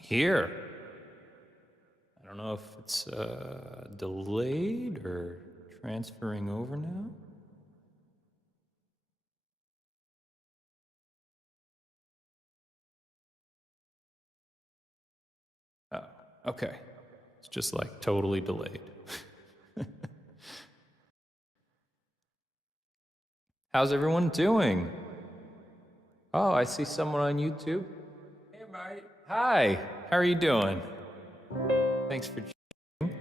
here. I don't know if it's delayed or transferring over now. Oh, okay. It's just like totally delayed. How's everyone doing? Oh, I see someone on YouTube. Hey, mate. Hi, how are you doing? Thanks for joining.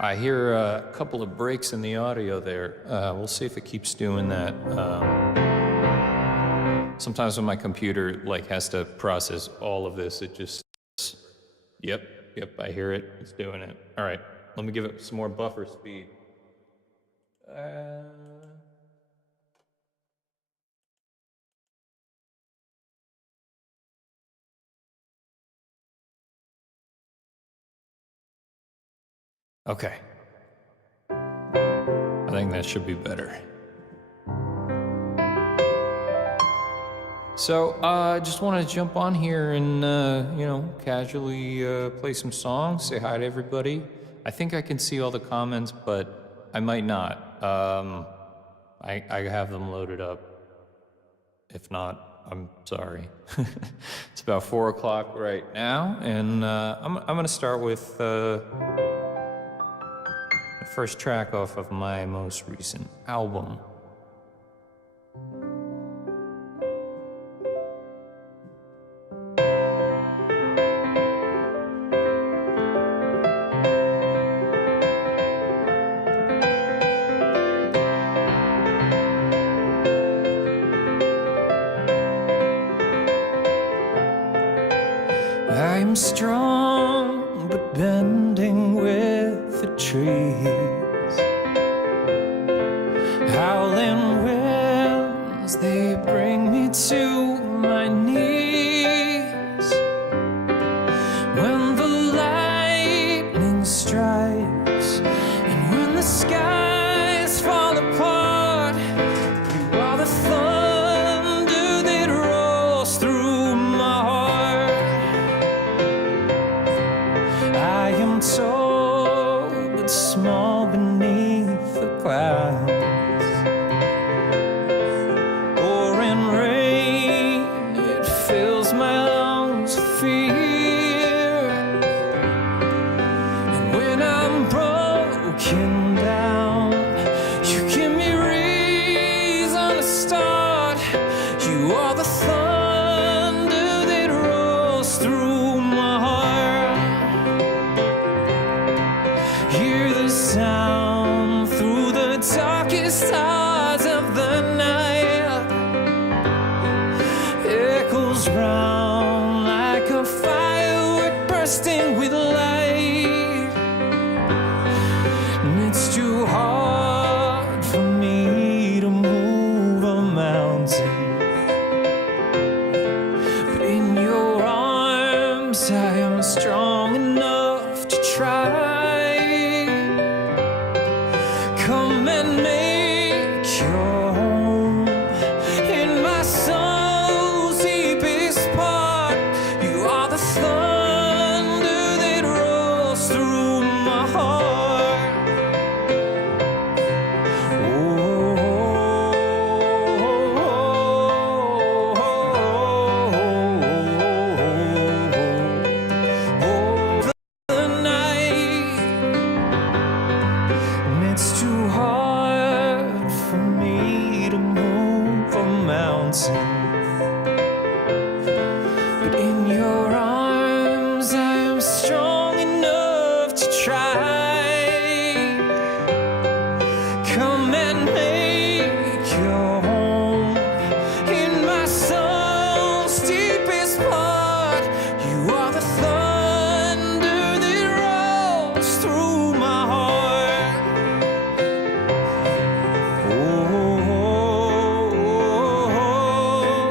I hear a couple of breaks in the audio there. We'll see if it keeps doing that. Sometimes when my computer has to process all of this, it just, yep, I hear it, it's doing it. All right, let me give it some more buffer speed. Okay. I think that should be better. So, I just want to jump on here and, casually play some songs, say hi to everybody. I think I can see all the comments, but I might not. I have them loaded up. If not, I'm sorry. It's about 4 o'clock right now, and I'm going to start with the first track off of my most recent album. I'm strong, but bending with the trees. Howling winds, they bring me to my knees. When the lightning strikes, and when the skies fall apart, you are the thunder that rolls through my heart. I am tall, but small beneath the clouds. Pouring rain, it fills my lungs with fear. And when I'm broken down, you give me reason to start. You are the thunder that rolls through my heart. Hear the sound through the darkest hours of the night. Echoes round like a firework bursting with light. And it's too hard for me to move a mountain, but in your arms I am strong enough to try. Come and make your home in my soul's deepest part. You are the thunder that rolls through my heart. The night, and it's too hard for me to move a mountain, but in your arms I am strong enough to try. Come and make your home in my soul's deepest part. You are the thunder that rolls through my heart. Oh, oh, oh, oh, oh.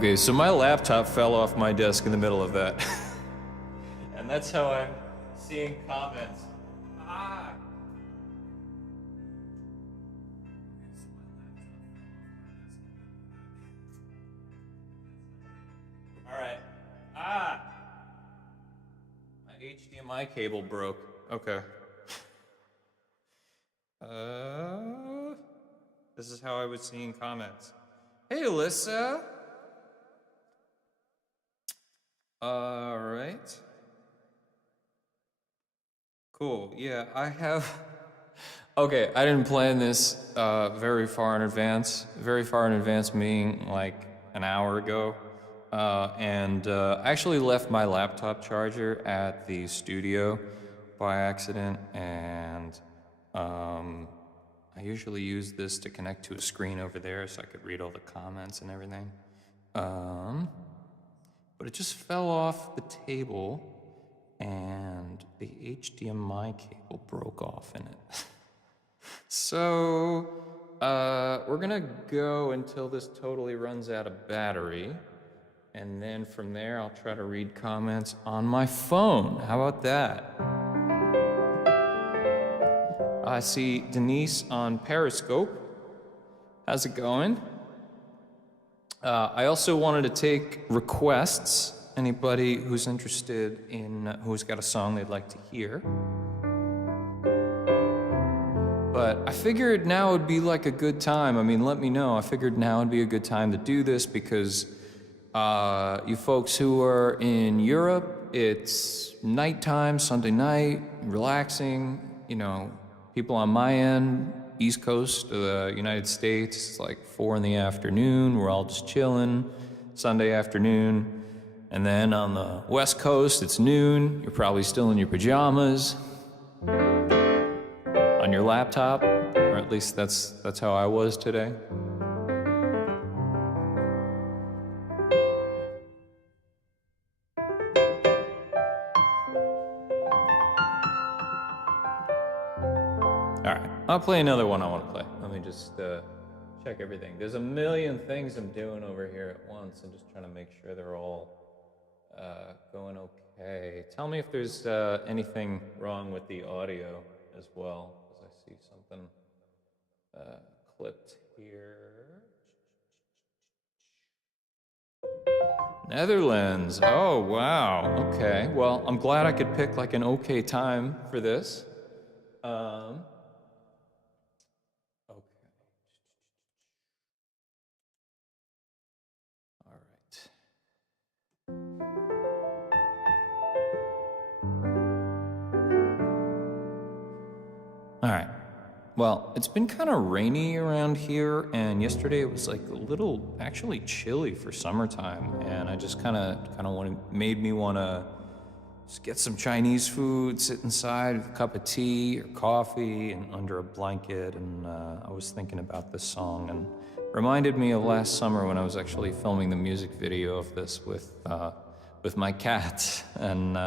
Okay, so my laptop fell off my desk in the middle of that. And that's how I'm seeing comments. Ah! Alright. Ah! My HDMI cable broke. Okay. This is how I was seeing comments. Hey, Alyssa! Alright. Cool, yeah, I have... Okay, I didn't plan this very far in advance. Very far in advance meaning like an hour ago. I actually left my laptop charger at the studio by accident, and I usually use this to connect to a screen over there so I could read all the comments and everything. But it just fell off the table, and the HDMI cable broke off in it. So, we're gonna go until this totally runs out of battery. And then from there, I'll try to read comments on my phone. How about that? I see Denise on Periscope. How's it going? I also wanted to take requests. Anybody who's interested in, who's got a song they'd like to hear. But I figured now would be like a good time. I mean, let me know. I figured now would be a good time to do this because you folks who are in Europe, it's nighttime, Sunday night, relaxing. You know, people on my end, East Coast of the United States, it's like 4 in the afternoon. We're all just chilling, Sunday afternoon. And then on the West Coast, it's noon. You're probably still in your pajamas, on your laptop, or at least that's how I was today. All right, I'll play another one I want to play. Let me just check everything. There's a million things I'm doing over here at once. I'm just trying to make sure they're all going okay. Tell me if there's anything wrong with the audio as well, because I see something clipped here. Netherlands. Oh, wow. Okay. Well, I'm glad I could pick like an okay time for this. All right. Well, it's been kind of rainy around here, and yesterday it was like a little actually chilly for summertime, and I just kind of made me want to just get some Chinese food, sit inside with a cup of tea or coffee and under a blanket, and I was thinking about this song and reminded me of last summer when I was actually filming the music video of this with my cats, and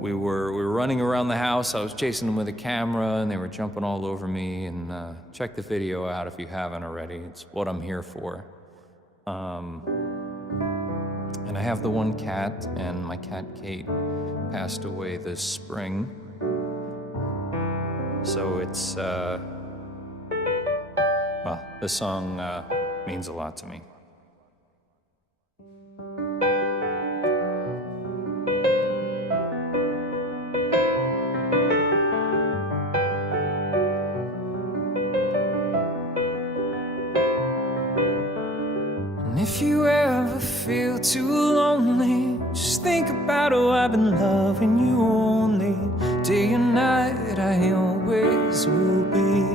we were running around the house. I was chasing them with a camera, and they were jumping all over me. And check the video out if you haven't already. It's what I'm here for. And I have the one cat, and my cat Kate passed away this spring. So it's well, this song means a lot to me. If you ever feel too lonely, just think about how I've been loving you only. Day and night I always will be.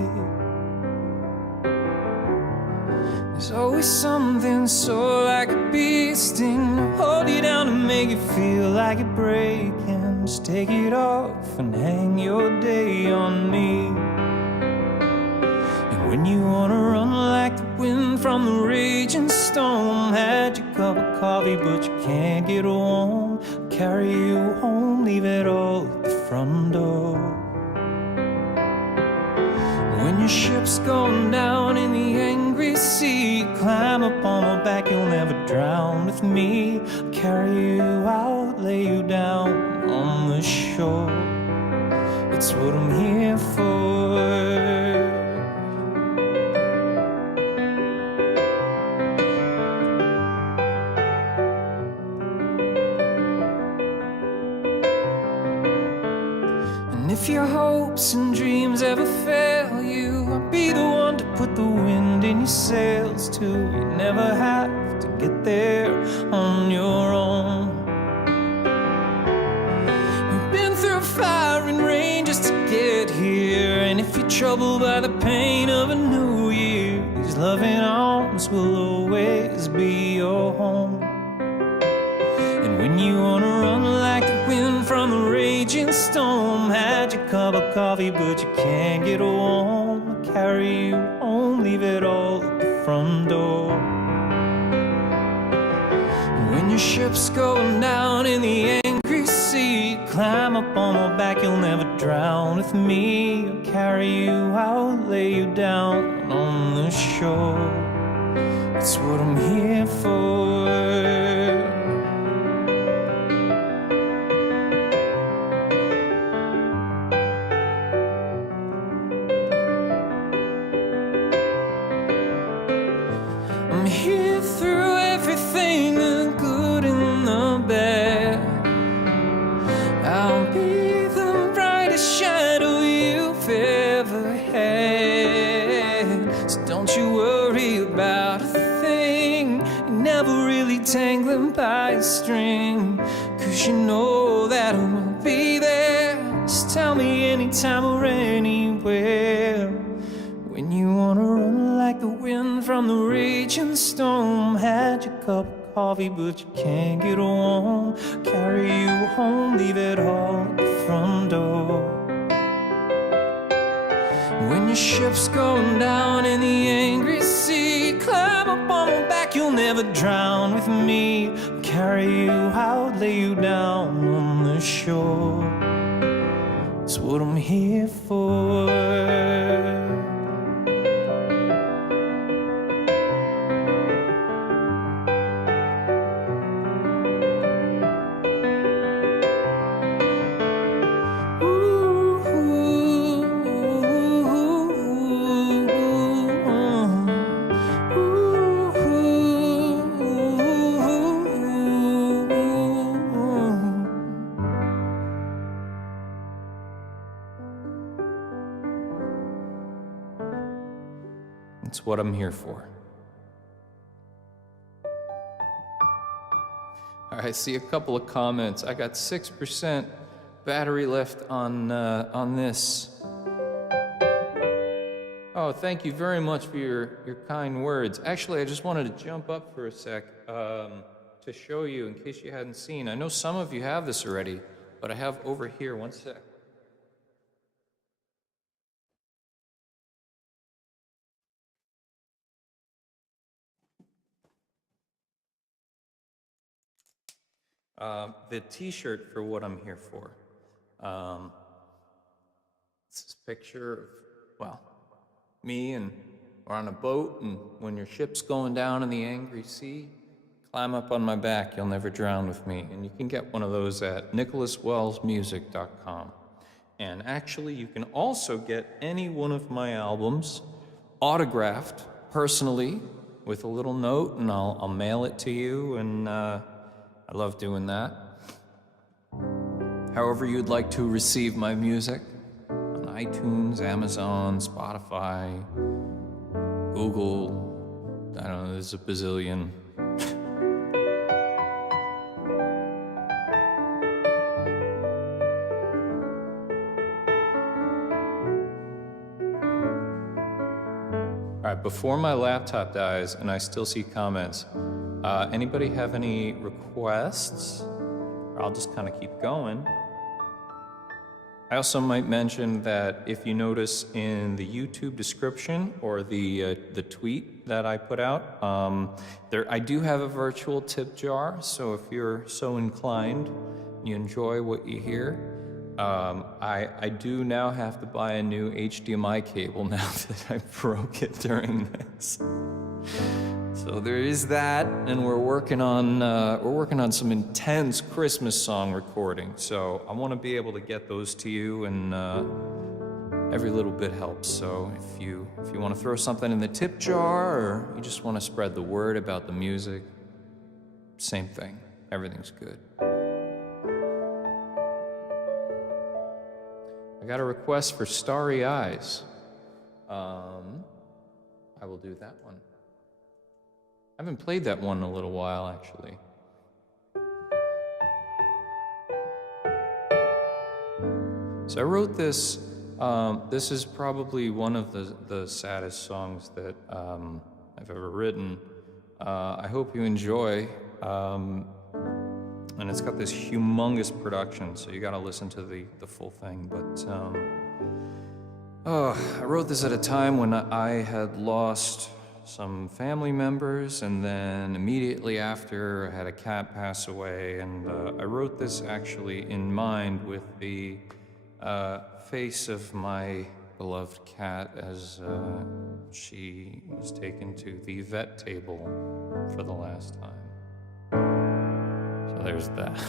There's always something so like a bee sting to hold you down and make you feel like you're breaking. Just take it off and hang your day on me. When you wanna run like the wind from the raging storm, had your cup of coffee but you can't get warm, carry you home, leave it all at the front door. When your ship's going down in the angry sea. Climb up on my back, you'll never drown with me. Carry you out, lay you down on the shore. It's what I'm here for. And if your hopes and dreams ever fail you, I'll be the one to put the wind in your sails too. You never have to get there on your own. We've been through fire and rain just to get here. And if you're troubled by the pain of a new year, these loving arms will always be your home. And when you wanna run like the wind from a raging storm, had your cup of coffee but you can't get warm, I'll carry you home, leave it all at the front door. And when your ship's going down in the angry sea, climb up on my back, you'll never drown with me. I'll carry you out, lay you down on the shore. It's what I'm here for. I'm here through everything, the good and the bad. I'll be the brightest shadow you've ever had. So don't you worry about a thing, you're never really tangling by a string, 'cause you know that I will be there. Just tell me anytime or anywhere. When you wanna run like the wind from the raging storm, had your cup of coffee but you can't get warm, carry you home, leave it all at the front door. When your ship's going down in the angry sea, climb up on my back, you'll never drown with me. Carry you out, lay you down on the shore. It's what I'm here for. It's what I'm here for. All right, I see a couple of comments. I got 6% battery left on this. Oh, thank you very much for your kind words. Actually, I just wanted to jump up for a sec to show you, in case you hadn't seen. I know some of you have this already, but I have over here, one sec. The t-shirt for what I'm here for. It's this picture of, well, me, and we're on a boat, and when your ship's going down in the angry sea, climb up on my back, you'll never drown with me. And you can get one of those at nicholaswellsmusic.com. And actually, you can also get any one of my albums autographed personally with a little note, and I'll mail it to you, and I love doing that. However you'd like to receive my music, on iTunes, Amazon, Spotify, Google, I don't know, there's a bazillion. All right, before my laptop dies and I still see comments, anybody have any requests? Or I'll just kind of keep going. I also might mention that if you notice in the YouTube description or the tweet that I put out, I do have a virtual tip jar, so if you're so inclined, you enjoy what you hear, I do now have to buy a new HDMI cable now that I broke it during this. So there is that, and we're working on some intense Christmas song recording. So I want to be able to get those to you, and every little bit helps. So if you want to throw something in the tip jar, or you just want to spread the word about the music, same thing. Everything's good. I got a request for Starry Eyes. I will do that one. I haven't played that one in a little while, actually. So I wrote this. This is probably one of the saddest songs that I've ever written. I hope you enjoy. And it's got this humongous production, so you gotta listen to the full thing. But I wrote this at a time when I had lost some family members, and then immediately after I had a cat pass away, and I wrote this actually in mind with the face of my beloved cat as she was taken to the vet table for the last time. So there's that.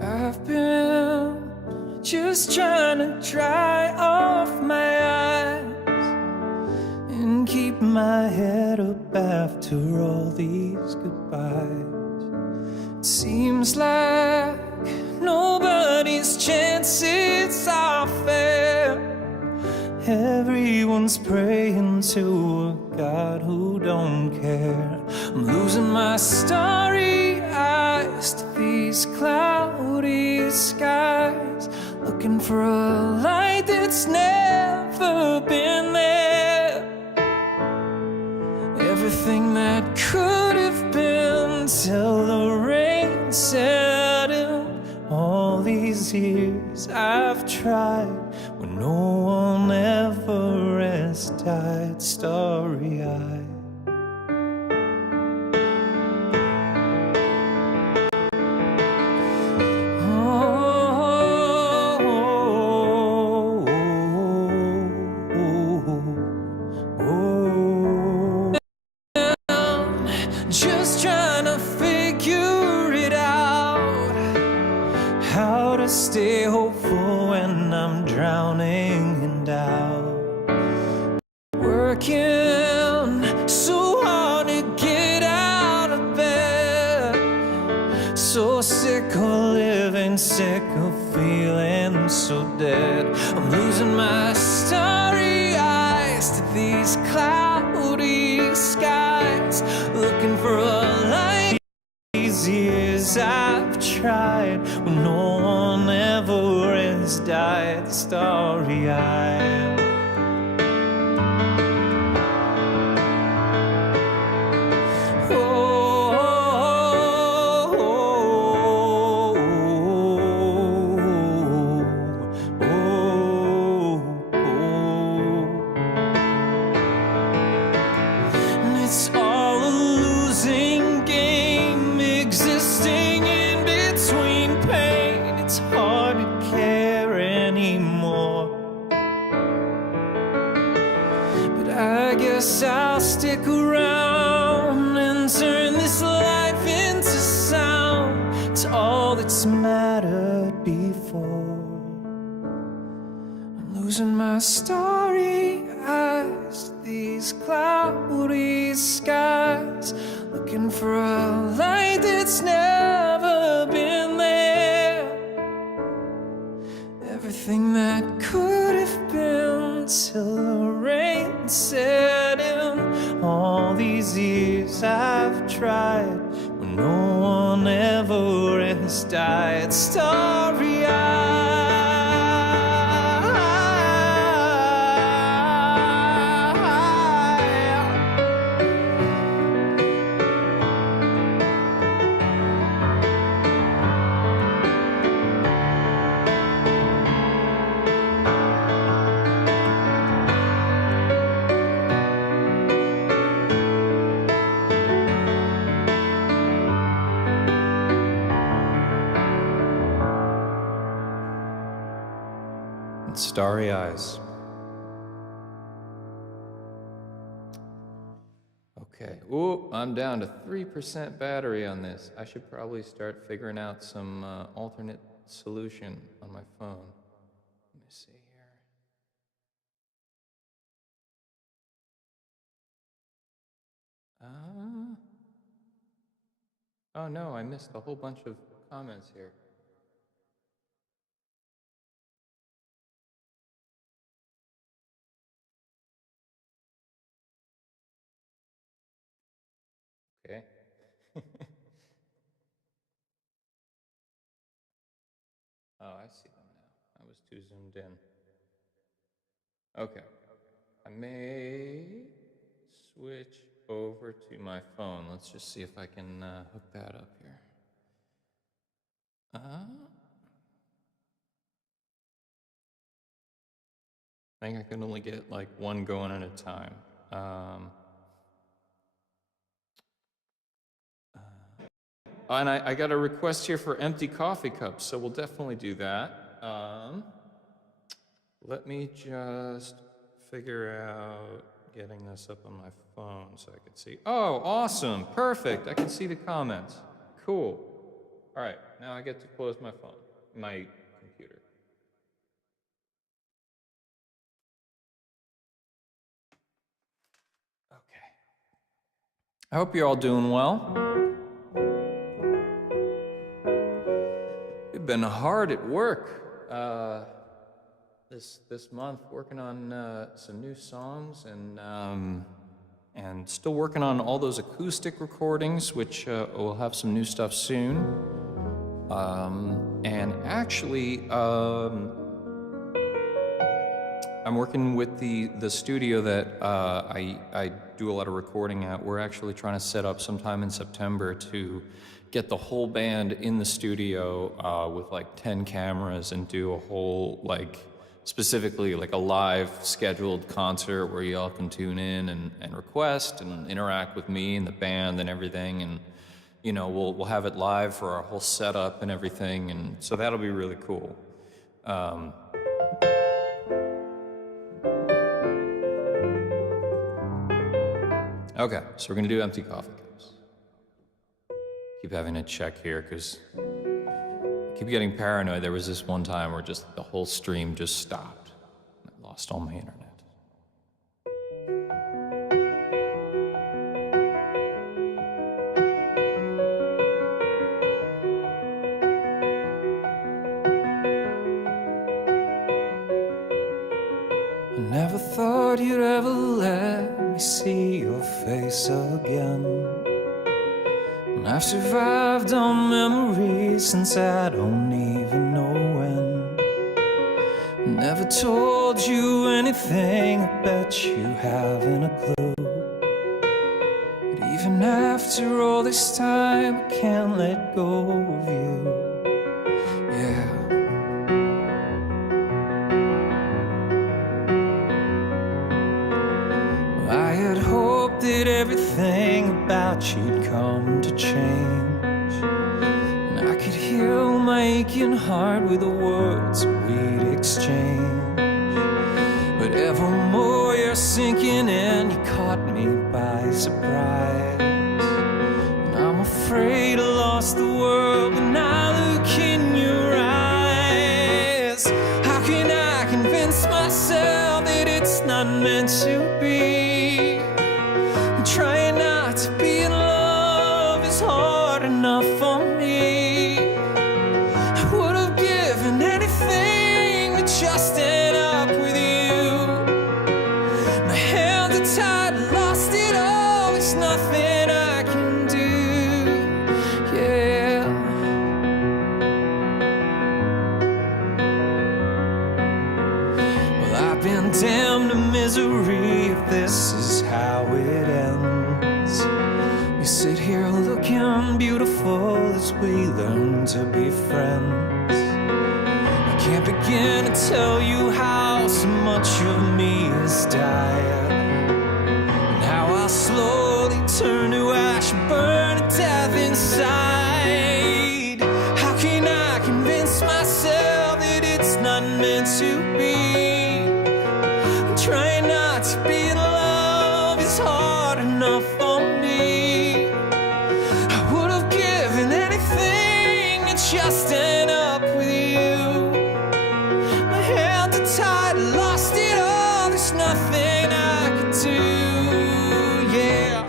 I've been just trying to dry off my eyes and keep my head up after all these goodbyes. It seems like nobody's chances are fair. Everyone's praying to a God who don't care. I'm losing my starry eyes to these cloudy skies, looking for a light that's never been there. Everything that could have been till the rain set in. All these years I've tried when no one ever has died starry-eyed. Just trying to figure it out, how to stay hopeful when I'm drowning in doubt. Working so hard to get out of bed, so sick of living, sick of feeling so dead. I'm losing my starry eyes to these cloudy skies, looking for a light. These years I've tried when no one ever has died starry-eyed. It's all a losing game, existing in between pain. It's hard to care anymore, but I guess I'll stick around and turn this life into sound. It's all that's mattered before. I'm losing my starry eyes, these cloudy skies, looking for a light that's never been there. Everything that could have been till the rain set in. All these years I've tried when no one ever has died starry-eyed. starry eyes. Okay, ooh, I'm down to 3% battery on this. I should probably start figuring out some alternate solution on my phone. Let me see here. Oh no, I missed a whole bunch of comments here. Okay. Oh, I see them now. I was too zoomed in. Okay. I may switch over to my phone. Let's just see if I can hook that up here. I think I can only get like one going at a time. And I got a request here for empty coffee cups, so we'll definitely do that. Let me just figure out getting this up on my phone so I can see. Oh, awesome, perfect. I can see the comments. Cool. All right, now I get to close my phone, my computer. Okay. I hope you're all doing well. We've been hard at work this month, working on some new songs and still working on all those acoustic recordings, which we'll have some new stuff soon. And actually, I'm working with the studio that I do a lot of recording at. We're actually trying to set up sometime in September to get the whole band in the studio with like 10 cameras and do a whole, like, specifically like a live scheduled concert where y'all can tune in and request and interact with me and the band and everything. And, you know, we'll have it live for our whole setup and everything. And so that'll be really cool. Okay, so we're gonna do empty coffee cups. Keep having to check here because I keep getting paranoid. There was this one time where just the whole stream just stopped. I lost all my internet. I never thought you'd ever let me see your face again. And I've survived on memories since I don't even know when. Never told you anything, I bet you haven't a clue. But even after all this time, I can't let go of you. Yeah. I had hoped that everything about you'd come to change, and I could heal my aching heart with the words we'd exchange. But evermore you're sinking in, you caught me by surprise. And I'm afraid I lost the world when I look in your eyes. How can I convince myself that it's not meant to be? Trying not to be in love is hard enough for me. I would have given anything to just end up with you. My hands are tied, I lost it all, there's nothing I can do. Yeah. Well, I've been damned to misery if this is how it ends. You sit here looking beautiful as we learn to be friends. I can't begin to tell you how so much of me is dying, and how I'll slowly turn to ash and burn to death inside. How can I convince myself that it's not meant to be? there's nothing I could do, yeah.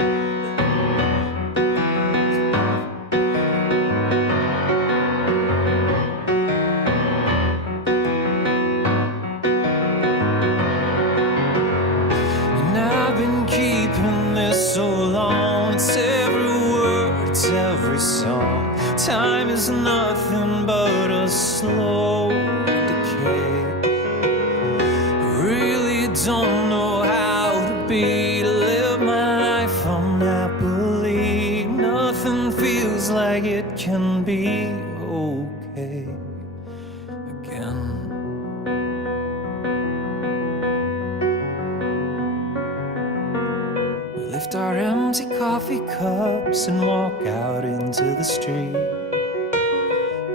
And I've been keeping this so long. It's every word, it's every song. Time is nothing but a slow decay. I really don't know how to be, to live my life unhappily. Nothing feels like it can be okay again. We lift our empty coffee cups and walk out into the street.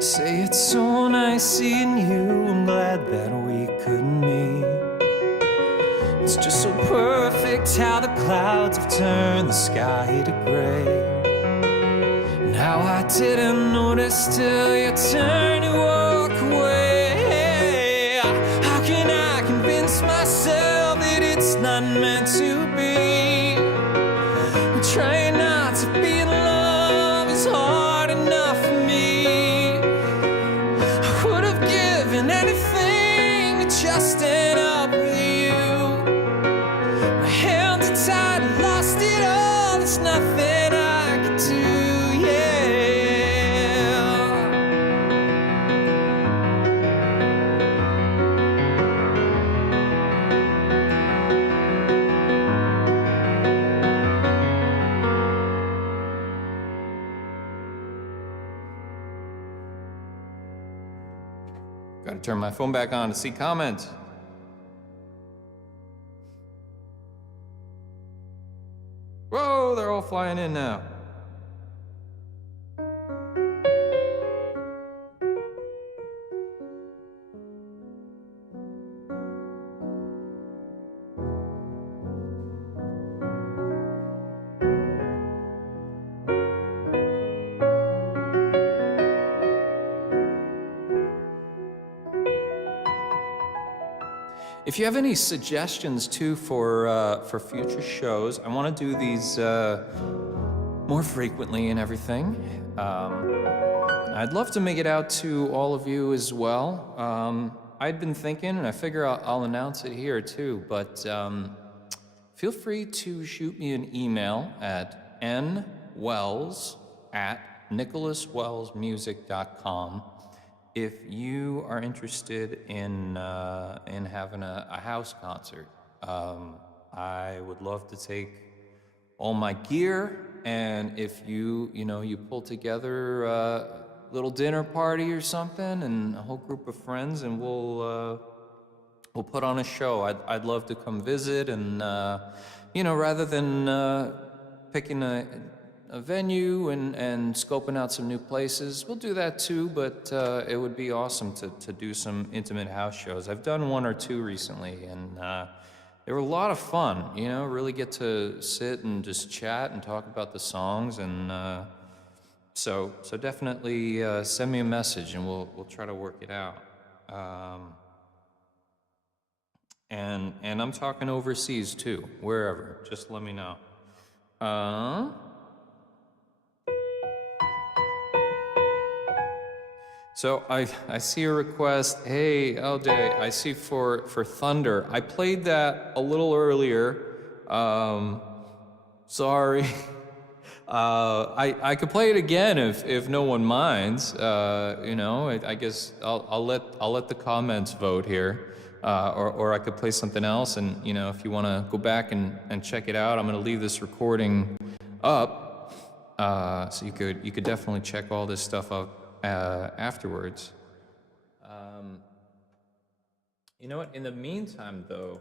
Say it's so nice seeing you, I'm glad that we could meet. It's just so perfect how the clouds have turned the sky to gray. And how I didn't notice till you turned to walk away. How can I convince myself that it's not meant to be? I'm trying not to be in love, it's hard enough for me. I would have given anything to just end up with you. My hands are tied, I lost it all, there's nothing I could do, yeah. Gotta turn my phone back on to see comments. Whoa, they're all flying in now. If you have any suggestions too for future shows, I want to do these more frequently and everything. I'd love to make it out to all of you as well. I'd been thinking, and I figure I'll announce it here too, but feel free to shoot me an email at nwells@nicholaswellsmusic.com if you are interested in having a house concert. I would love to take all my gear, and if you pull together a little dinner party or something and a whole group of friends, and we'll put on a show. I'd love to come visit, and rather than picking a venue and scoping out some new places, we'll do that too, but it would be awesome to do some intimate house shows. I've done one or two recently, and they were a lot of fun, really get to sit and just chat and talk about the songs, and so definitely send me a message and we'll try to work it out. And I'm talking overseas too, wherever, just let me know. So I see a request. Hey, Alday, I see for Thunder. I played that a little earlier. Sorry. I could play it again if no one minds. I guess I'll let the comments vote here. Or I could play something else, and if you want to go back and check it out, I'm going to leave this recording up, so you could definitely check all this stuff up afterwards. You know what? In the meantime, though,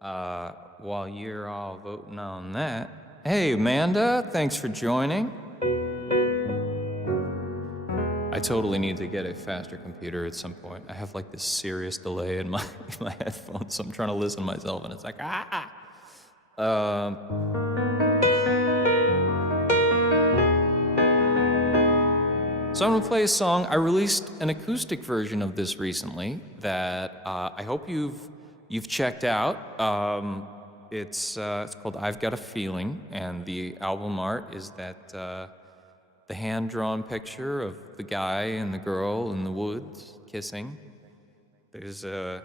while you're all voting on that, hey Amanda, thanks for joining. I totally need to get a faster computer at some point. I have like this serious delay in my headphones, so I'm trying to listen to myself, and it's like So I'm gonna play a song. I released an acoustic version of this recently that I hope you've you've checked out. It's called I've Got a Feeling, and the album art is that the hand-drawn picture of the guy and the girl in the woods kissing. There's a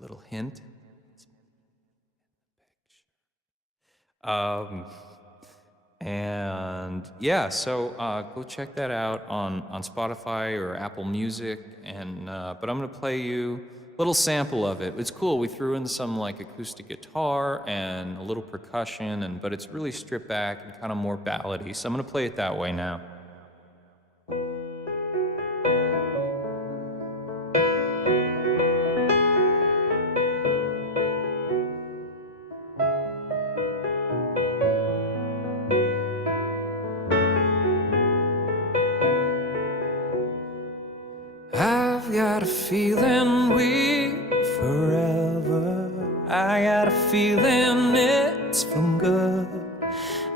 little hint. And yeah, so go check that out on Spotify or Apple Music. And but I'm gonna play you a little sample of it. It's cool. We threw in some like acoustic guitar and a little percussion, but it's really stripped back and kind of more ballady. So I'm gonna play it that way now. I've got a feeling we forever. I got a feeling it's from good.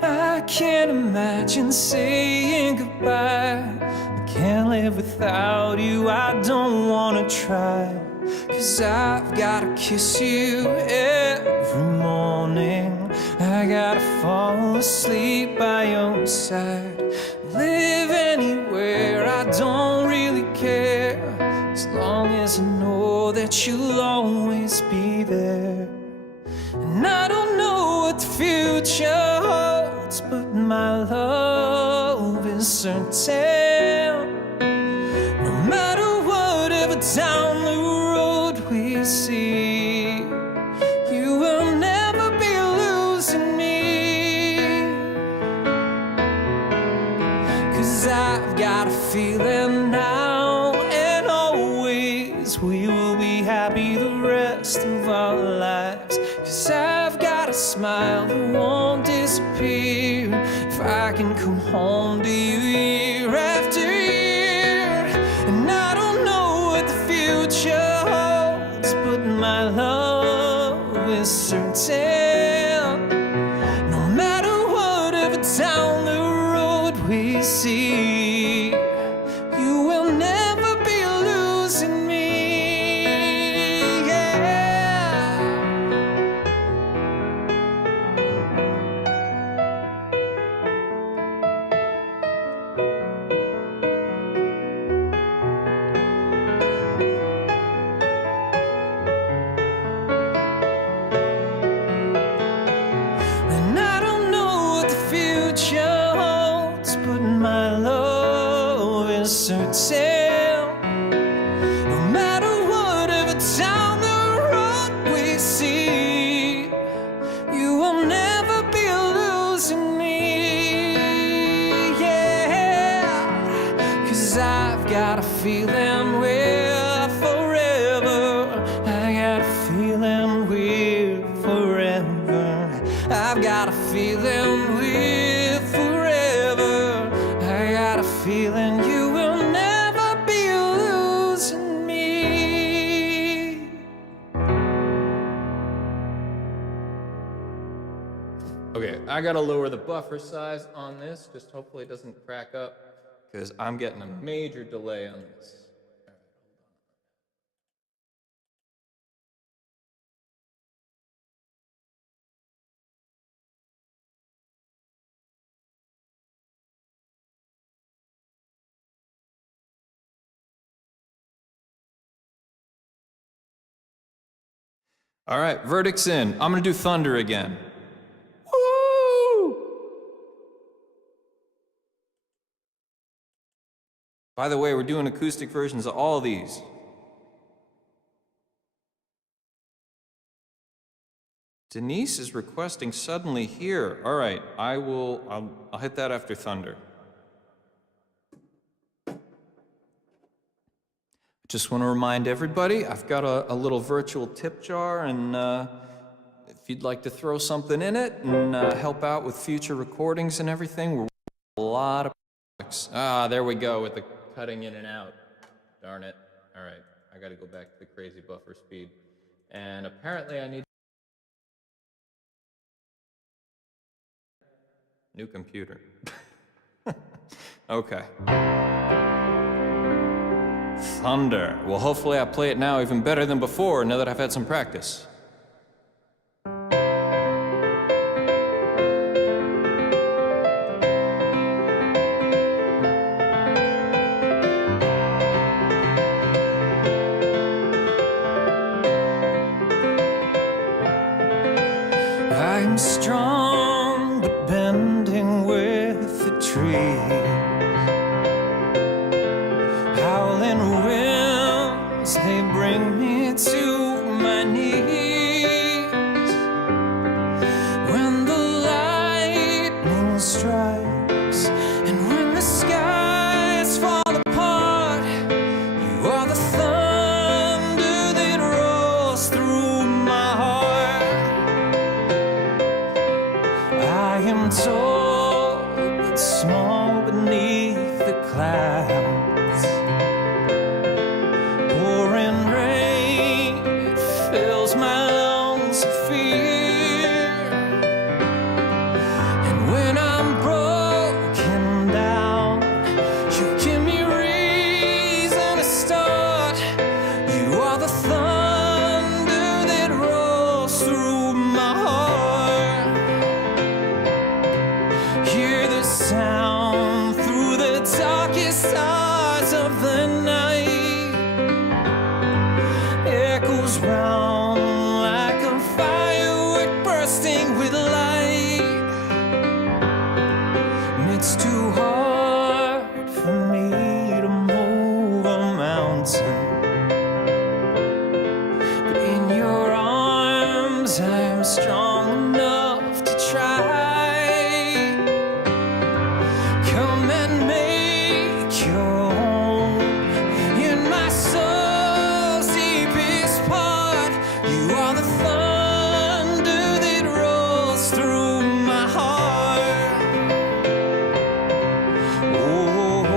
I can't imagine saying goodbye. I can't live without you. I don't wanna try. 'Cause I've gotta kiss you every morning. I gotta fall asleep by your side. Live anywhere, I don't really care, as long as I know that you'll always be there. And I don't know what the future holds, but my love is certain. No matter whatever down the road we see, you will never be losing me. 'Cause I've got a feeling now and always we will be happy the rest of our lives. 'Cause I've got a smile that won't disappear if I can come home to you year after year. And I don't know what the future holds, but my love is certain. No matter whatever down the road we see, you will never be losing me. Yeah. And I don't know what the future holds, but my love is certain. No matter whatever down the road we see, you will never be losing me. Yeah. 'Cause I've got a feeling we're forever. I got a feeling we're forever. I've got a feeling we're forever. I got a feeling you will never be losing me. Okay, I gotta lower the buffer size on this, just hopefully it doesn't crack up, because I'm getting a major delay on this. All right, verdict's in. I'm gonna do Thunder again. Woo! By the way, we're doing acoustic versions of all of these. Denise is requesting Suddenly Here. All right, I'll hit that after Thunder. Just want to remind everybody, I've got a little virtual tip jar, and if you'd like to throw something in it and help out with future recordings and everything, we're a lot of projects. Ah, there we go with the cutting in and out. Darn it. All right, I got to go back to the crazy buffer speed. And apparently I need new computer. Okay. Thunder. Well, hopefully I play it now even better than before, now that I've had some practice. I'm strong, but bending with the trees. Howling winds, they bring me to my knees. When the lightning strikes, and when the skies fall apart, you are the thunder that rolls through my heart. I am tall but small beneath the clouds. Pouring rain, it fills my lungs with fear. And when I'm broken down, you give me reason to start. You are the thunder that rolls through my heart. Hear the sound through the darkest hours of the night. Echoes round like a firework bursting with light. And it's too hard for me to move a mountain, but in your arms I am strong enough to try. Come and make your home in my soul's deepest part. You are the thunder that rolls through my heart. Oh, oh,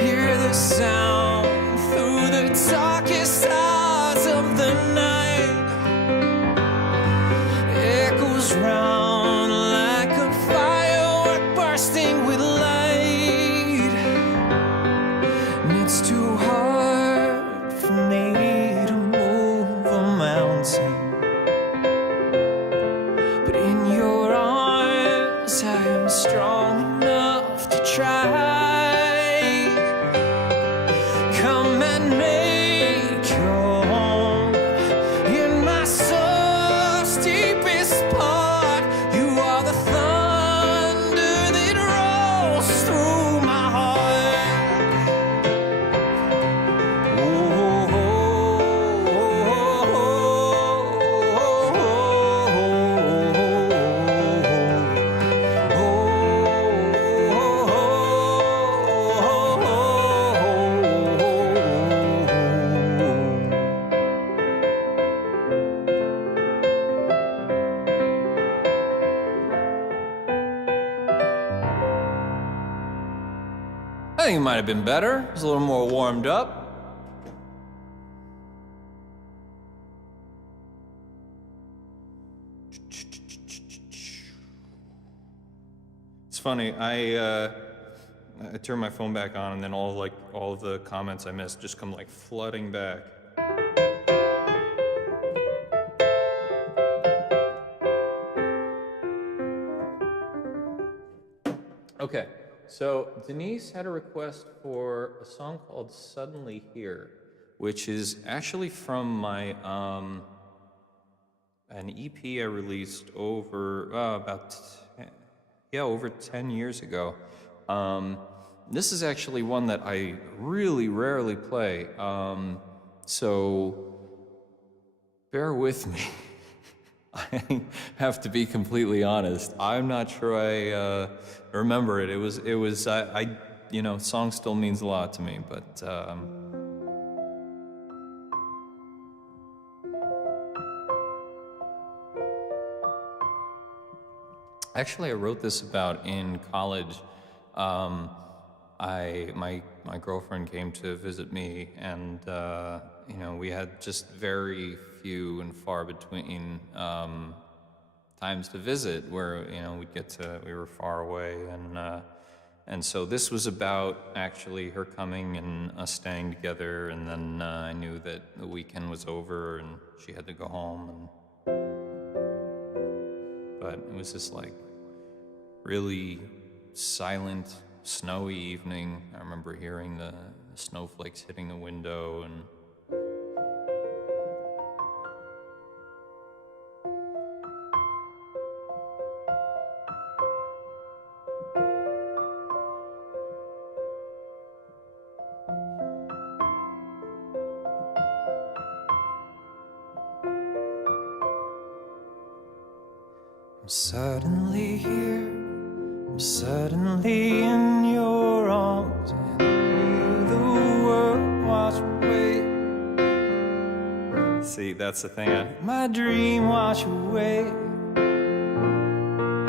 hear the sound through the darkest hours of the night. Echoes round like a firework bursting with light. And it's too hard for me to move a mountain, but in your arms I am strong enough to try. Come and make your home in my soul's deepest part. You are the thunder that rolls through my heart. Oh, oh, I think it might have been better. It was a little more warmed up. It's funny, I turn my phone back on and then all of the comments I missed just come like flooding back. Okay, so Denise had a request for a song called Suddenly Here, which is actually from my an EP I released over over 10 years ago. This is actually one that I really rarely play, so bear with me. I have to be completely honest. I'm not sure I remember it. It was song still means a lot to me, but actually I wrote this about in college. My girlfriend came to visit me, and we had just very few and far between times to visit where we were far away, and so this was about actually her coming and us staying together, and then I knew that the weekend was over and she had to go home, but it was this like really silent, snowy evening. I remember hearing the snowflakes hitting the window, and I'm suddenly here, I'm suddenly in your arms, and I feel the world wash away. See, that's the thing, my dream wash away.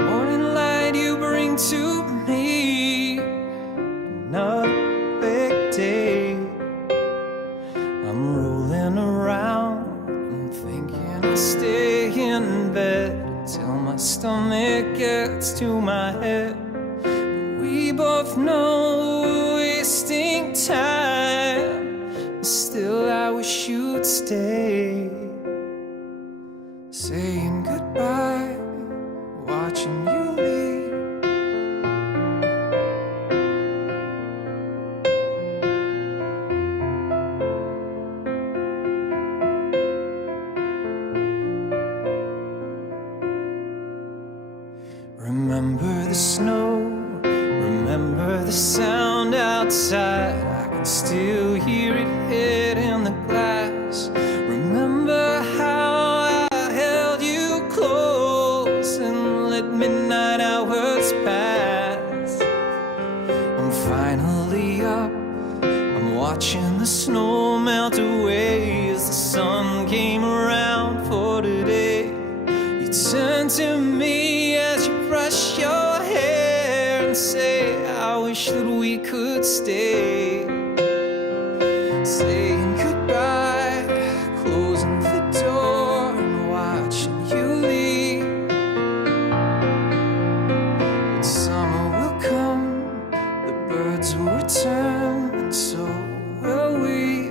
Morning light you bring to me, another big day. I'm rolling around, I'm thinking I'll stay in bed till my stomach gets to my head. But we both know we're wasting time. Still I wish you'd stay. Saying goodbye, watching you leave. Remember the snow, remember the sound outside. I can still hear it hit in the glass. Remember how I held you close and let midnight hours pass. I'm finally up, I'm watching the snow melt away as the sun came around for today. You turn to me as you brush your hair and say, I wish that we could stay. Saying goodbye, closing the door and watching you leave. But summer will come, the birds will return, and so will we.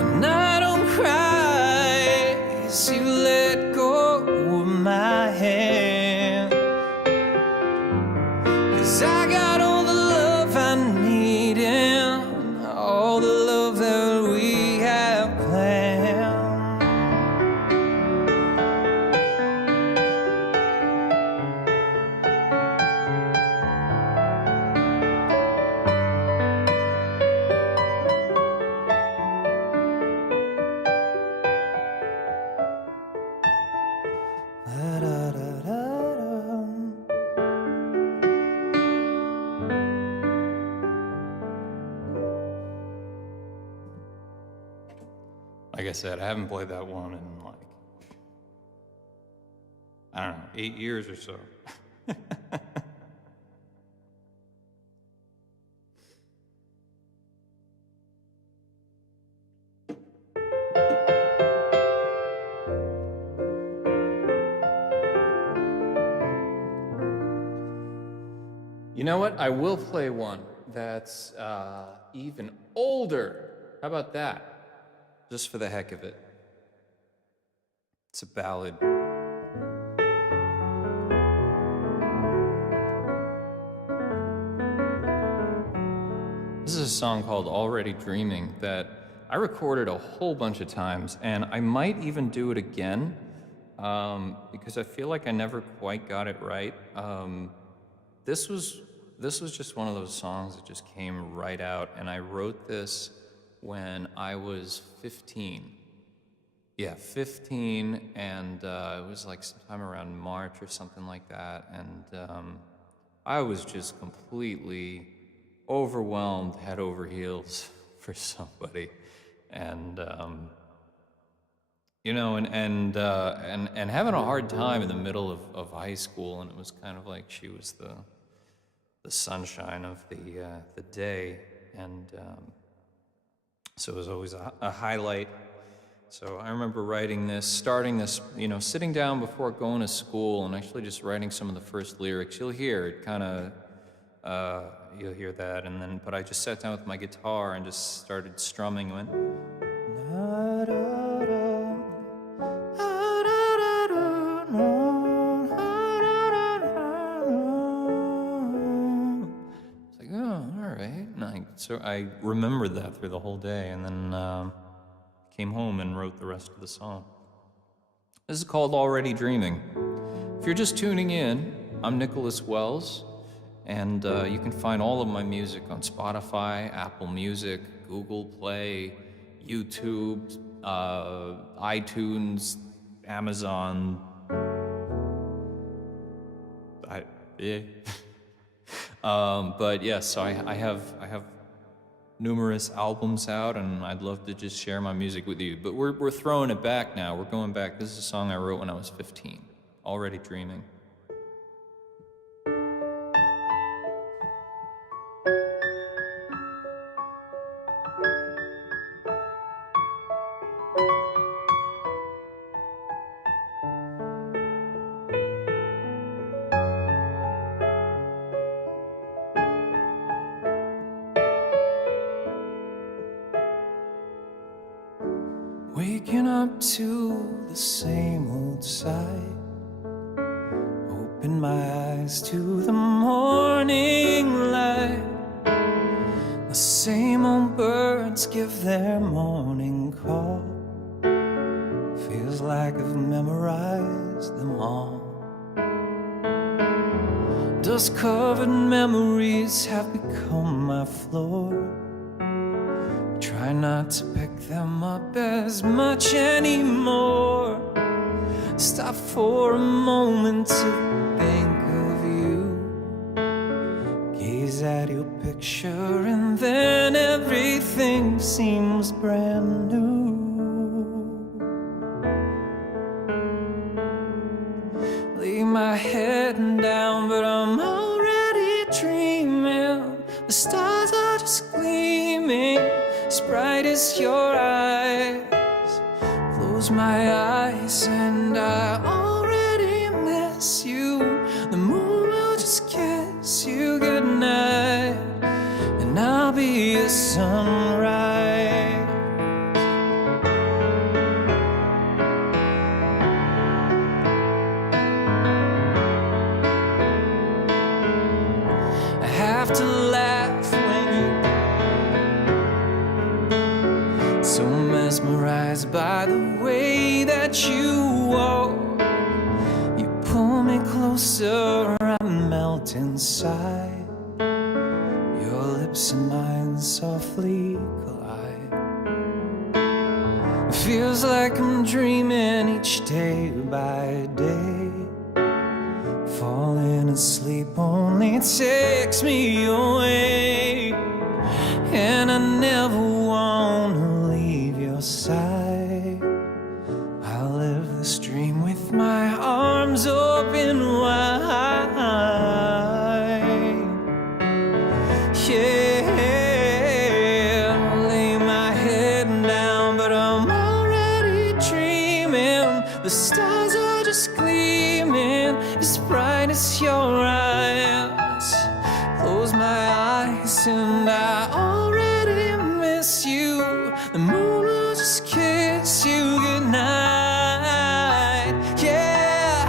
And I don't cry as you let go of my hand, 'cause I got all the love I need and all the love that we have planned. Like I said, I haven't played that one in like, I don't know, 8 years or so. You know what? I will play one that's even older. How about that? Just for the heck of it. It's a ballad. This is a song called Already Dreaming that I recorded a whole bunch of times, and I might even do it again because I feel like I never quite got it right. This was just one of those songs that just came right out, and I wrote this when I was 15. Yeah, 15, and it was like sometime around March or something like that, and I was just completely overwhelmed, head over heels for somebody, and and having a hard time in the middle of high school, and it was kind of like she was the sunshine of the day, and so it was always a highlight. So I remember writing this, starting this, sitting down before going to school and actually just writing some of the first lyrics. You'll hear it you'll hear that, but I just sat down with my guitar and just started strumming and went, "Na, da, da, ah, da, da, da, no, ah, da, da, da, no." It's like, oh, all right. And so I remembered that through the whole day, and then came home and wrote the rest of the song. This is called Already Dreaming. If you're just tuning in, I'm Nicholas Wells, and you can find all of my music on Spotify, Apple Music, Google Play, YouTube, iTunes, Amazon. But yes, so I have numerous albums out, and I'd love to just share my music with you. But we're throwing it back now. We're going back. This is a song I wrote when I was 15. Already Dreaming. Waking up to the same old sight, open my eyes to the morning light. The same old birds give their morning call. Feels like I've memorized them all. Dust-covered memories have become my floor. Try not to pick them up as much anymore. Stop for a moment to think of you. Gaze at your picture and then everything seems brand new. Lay my head down, but I'm already dreaming. The stars are just gleaming, as bright as your eyes. Close my eyes and I already miss you. The moon will just kiss you goodnight, and I'll be a sunrise. I have to laugh when you so mesmerized by the way that you walk. You pull me closer, I melt inside. Your lips and mine softly collide. It feels like I'm dreaming each day by day. Falling asleep only takes me away, and I never wanna leave your side. I'll live this dream with my arms open wide. Yeah, lay my head down, but I'm already dreaming. The stars are just gleaming, as bright as your eyes. Close my eyes and I already miss you. The moon will just kiss you goodnight. Yeah,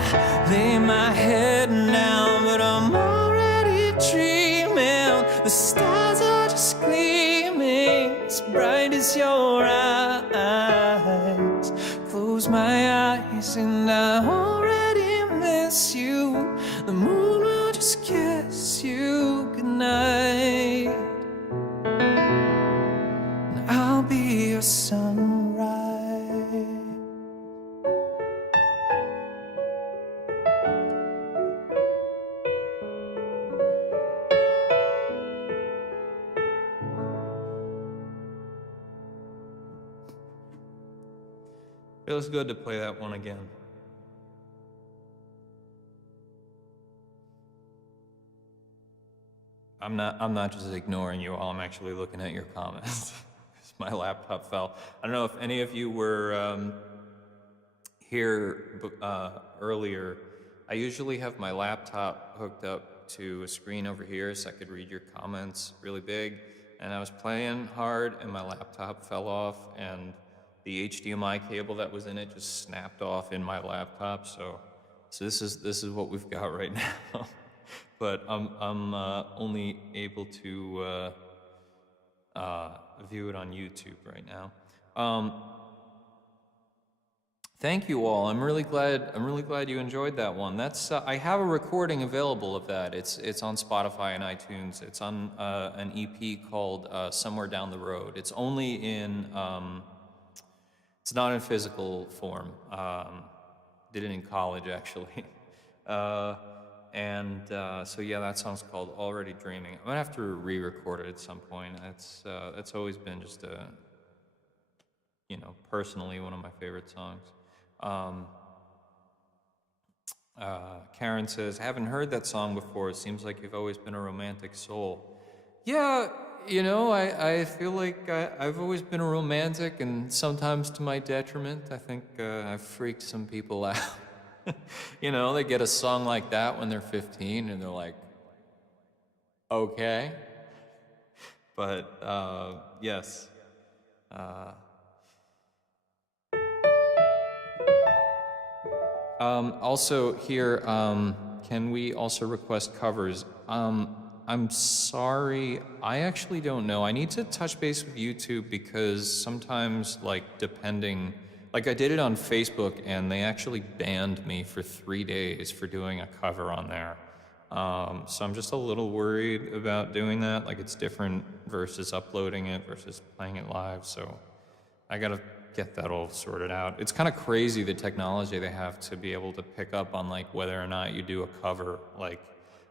lay my head down, but I'm already dreaming. The stars are just gleaming, as bright as your eyes. Close my eyes and I already miss you. The moon will just kiss you goodnight, and I'll be your sunrise. Feels good to play that one again. I'm not just ignoring you all. I'm actually looking at your comments. 'Cause my laptop fell. I don't know if any of you were here earlier. I usually have my laptop hooked up to a screen over here so I could read your comments really big. And I was playing hard and my laptop fell off and the HDMI cable that was in it just snapped off in my laptop. So this is what we've got right now. But I'm only able to view it on YouTube right now. Thank you all. I'm really glad you enjoyed that one. That's I have a recording available of that. It's on Spotify and iTunes. It's on an EP called Somewhere Down the Road. It's only in it's not in physical form. Did it in college actually. So yeah, that song's called Already Dreaming. I'm gonna have to re-record it at some point. That's always been just a, personally one of my favorite songs. Karen says, haven't heard that song before. It seems like you've always been a romantic soul. Yeah, I feel like I've always been a romantic, and sometimes to my detriment. I think I've freaked some people out. They get a song like that when they're 15 and they're like, okay. But yes. Also here, can we also request covers? I'm sorry, I actually don't know. I need to touch base with YouTube because sometimes, depending, I did it on Facebook and they actually banned me for 3 days for doing a cover on there. So I'm just a little worried about doing that. It's different versus uploading it versus playing it live. So I gotta get that all sorted out. It's kind of crazy the technology they have to be able to pick up on whether or not you do a cover.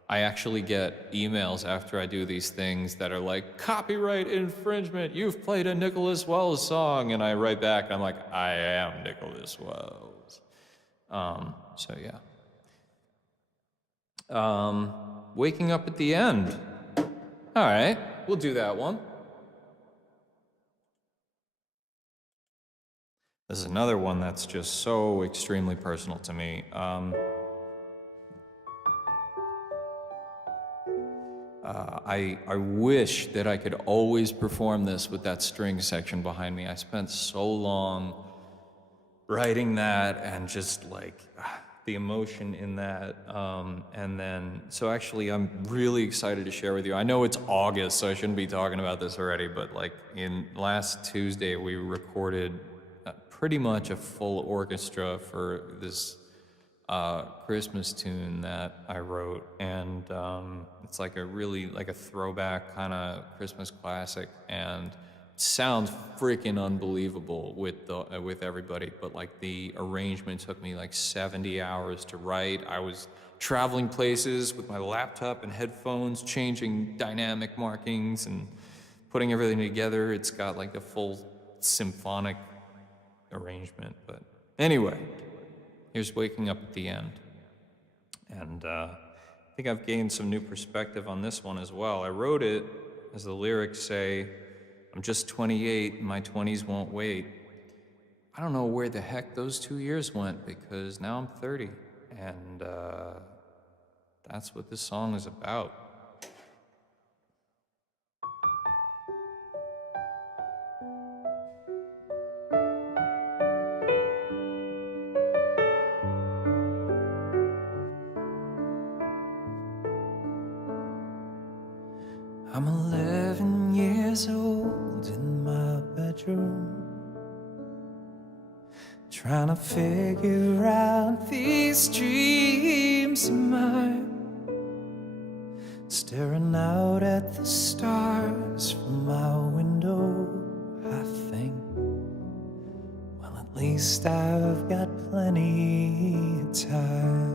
I actually get emails after I do these things that are like, copyright infringement, you've played a Nicholas Wells song, and I write back and I'm like, I am Nicholas Wells. So yeah. Waking Up at the End. All right, we'll do that one. This is another one that's just so extremely personal to me. I wish that I could always perform this with that string section behind me. I spent so long writing that and just the emotion in that. And then, so actually I'm really excited to share with you. I know it's August, so I shouldn't be talking about this already, but in last Tuesday, we recorded pretty much a full orchestra for this Christmas tune that I wrote, and it's a throwback kind of Christmas classic, and it sounds freaking unbelievable with everybody. But the arrangement took me 70 hours to write. I was traveling places with my laptop and headphones, changing dynamic markings and putting everything together. It's got a full symphonic arrangement. But anyway, here's Waking Up at the End. And I think I've gained some new perspective on this one as well. I wrote it, as the lyrics say, I'm just 28, my 20s won't wait. I don't know where the heck those 2 years went, because now I'm 30, and that's what this song is about. I'm 11 years old in my bedroom, trying to figure out these dreams of mine, staring out at the stars from my window. I think, well, at least I've got plenty of time.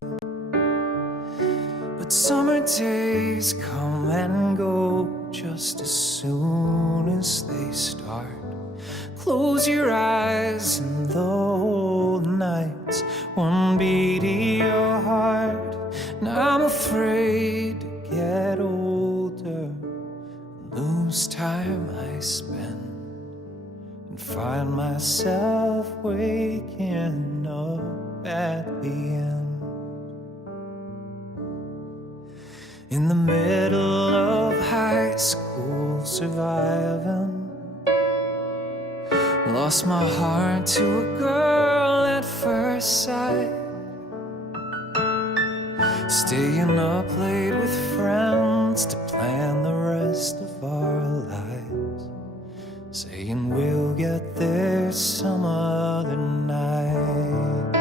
But summer days come and go just as soon as they start. Close your eyes and the whole night's one beat of your heart. And I'm afraid to get older, time I spend and find myself waking up at the end. In the middle of high school, surviving, lost my heart to a girl at first sight. Staying up late with friends to plan the rest of our lives, saying we'll get there some other night.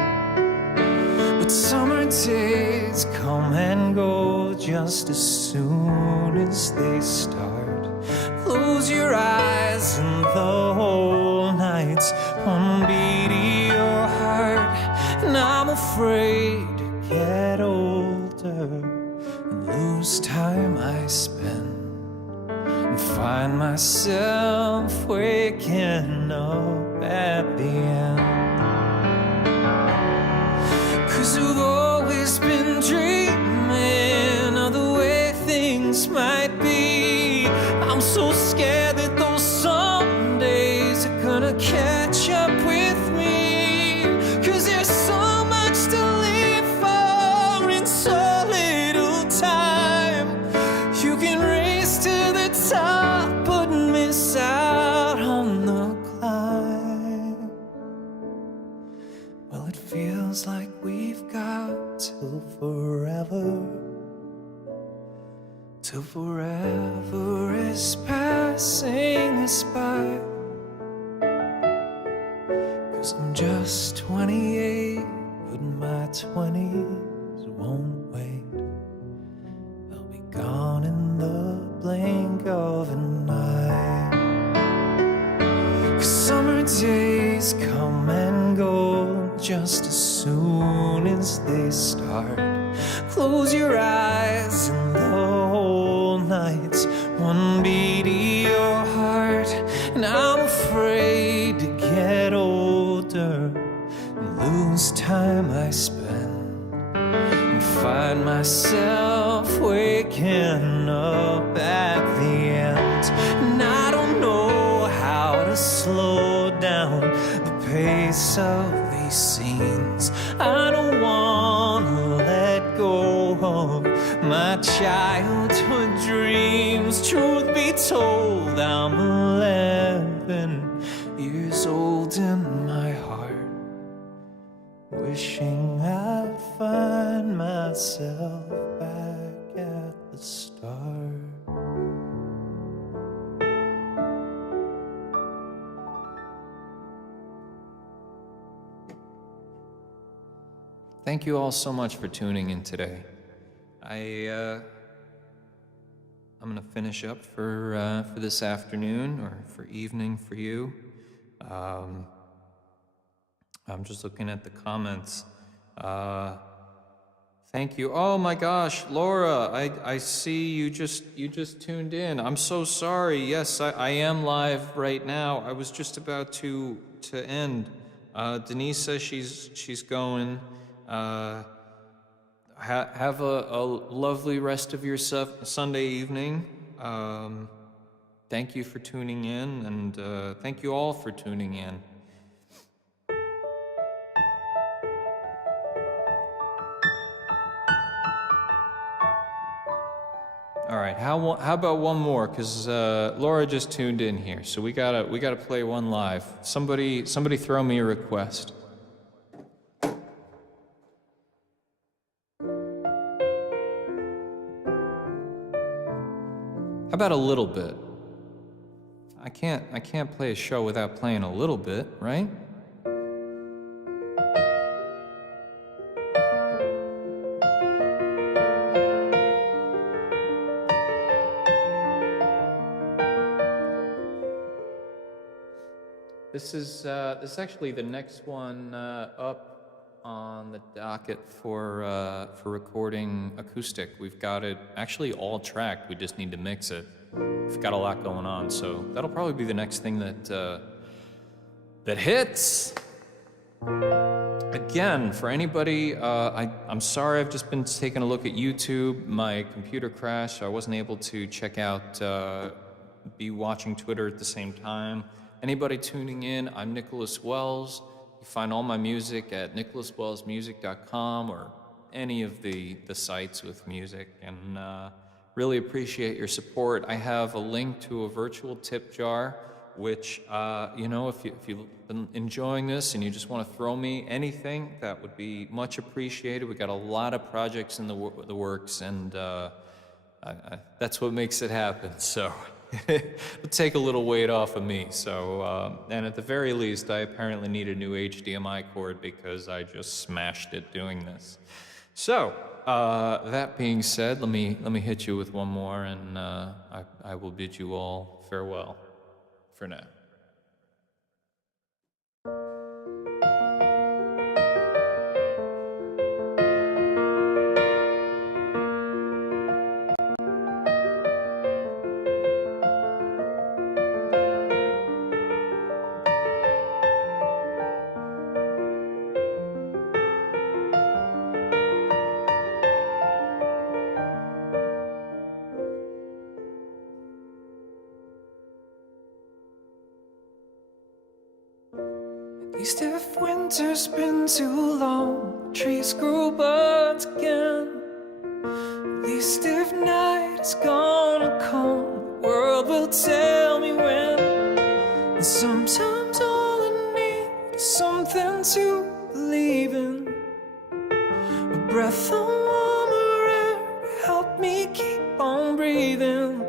But summer days come and go just as soon as they start. Close your eyes and the whole night's one beat of your heart. And I'm afraid to get older and lose time I spend and find myself waking up at the end. 'Cause we've always been dreaming of the way things might be. I'm so scared that those somedays are gonna catch up with me. 'Cause there's so much to live for in so little time. You can race to the top but miss out on the climb. Well, it feels like we've got till forever, till forever is passing us by. 'Cause I'm just 28, but my 20s won't wait. I'll be gone in the blink of an eye. 'Cause summer days come and go just as soon as they start. Close your eyes and the whole night's one beat of your heart. And I'm afraid to get older and lose time I spend and find myself waking up at the end. And I don't know how to slow down the pace of these scenes. I don't wanna let go of my childhood dreams. Truth be told, I'm 11 years old in my heart, wishing I'd find myself back at the start. Thank you all so much for tuning in today. I'm gonna finish up for this afternoon or for evening for you. I'm just looking at the comments. Thank you. Oh my gosh, Laura, I see you just tuned in. I'm so sorry. Yes, I am live right now. I was just about to end. Denise says she's going. Have a lovely rest of your Sunday evening. Thank you for tuning in, and thank you all for tuning in. All right, how about one more? Because Laura just tuned in here, so we gotta play one live. Somebody throw me a request. How about a little bit? I can't play a show without playing a little bit, right? This is actually the next one up on the docket for recording acoustic. We've got it actually all tracked. We just need to mix it. We've got a lot going on, so that'll probably be the next thing that hits. Again, for anybody, I'm sorry. I've just been taking a look at YouTube. My computer crashed, so I wasn't able to check out be watching Twitter at the same time. Anybody tuning in, I'm Nicholas Wells. You find all my music at nicholaswellsmusic.com or any of the sites with music, and really appreciate your support. I have a link to a virtual tip jar, which, if you've been enjoying this and you just want to throw me anything, that would be much appreciated. We got a lot of projects in the works, and that's what makes it happen. So it'll take a little weight off of me. So, and at the very least, I apparently need a new HDMI cord because I just smashed it doing this. So, that being said, let me hit you with one more, and I will bid you all farewell for now. At least if winter's been too long, trees grow buds again. At least if night is gonna come, the world will tell me when. And sometimes all I need is something to believe in, a breath of warmer air to help me keep on breathing.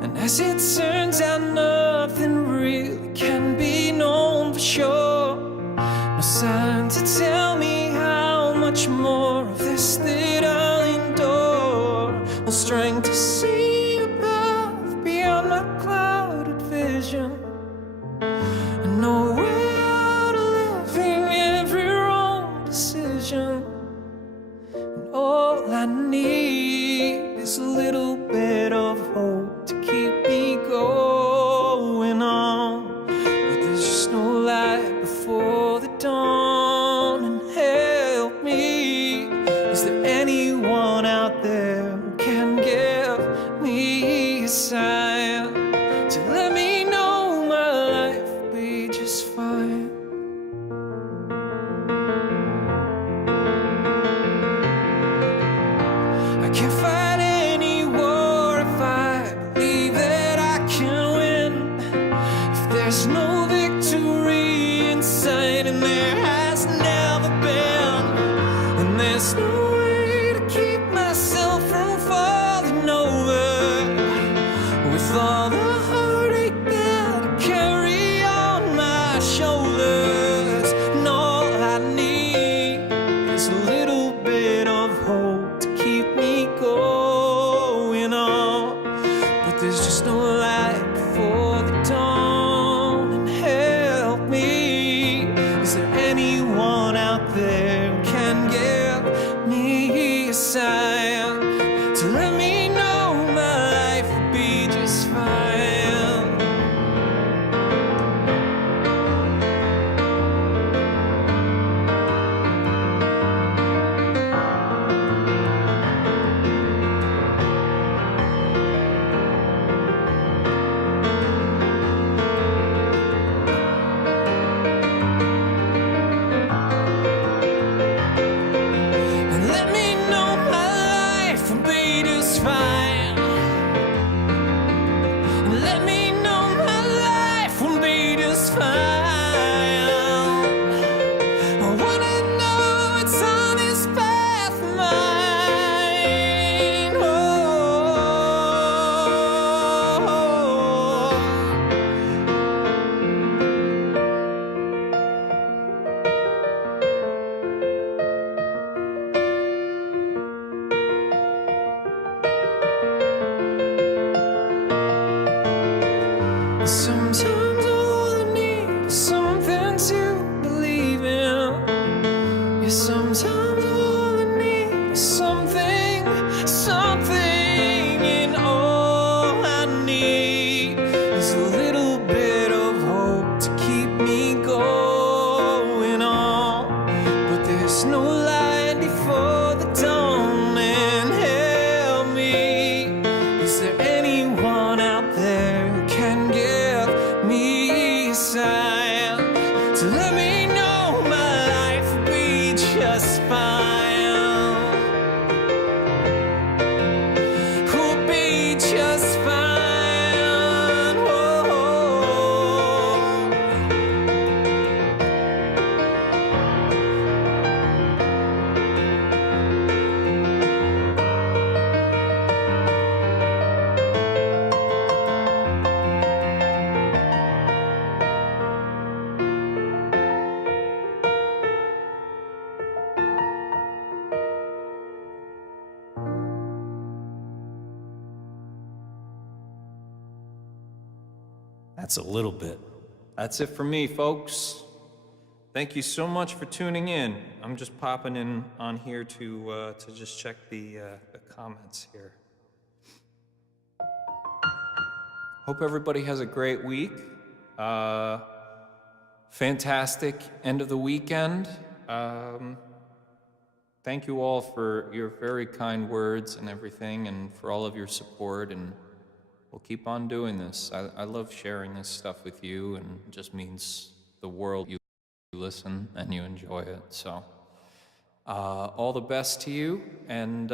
And as it turns out, nothing really can be known for sure. No sign to tell me how much more of this that I'll endure. No strength to see a path beyond my clouded vision, and no way out of living every wrong decision. And all I need is a little bit of hope to keep me going on. But there's just no light before the dawn. And help me, is there anyone out there who can give me a sign to let me know my life will be just fine? I can't fight any war if I believe that I can win. If there's no victory in sight, and there has never been, and there's no way to keep myself from falling over with all the heartache that I carry on my shoulders. And all I need is a little bit of hope to keep me going on. But there's just no light before the dawn. And help me, is there anyone out there who can give me a sign to let me know my life will be just fine? And let me know my life will be just fine. And let me know my life will be just fine. I wanna know it's on this path of mine. Oh. Sometimes all I need is something to believe in. Yeah, sometimes all I need is something, and all I need is a little bit of hope to keep me going on. But there's no light before the dawn. And help me, is there anyone out just fine. Who'll be just fine. Whoa. That's a little bit. That's it for me, folks. Thank you so much for tuning in. I'm just popping in on here to just check the comments here. Hope everybody has a great week. Fantastic end of the weekend. Thank you all for your very kind words and everything, and for all of your support, and we'll keep on doing this. I love sharing this stuff with you, and it just means the world you listen and you enjoy it. So all the best to you, and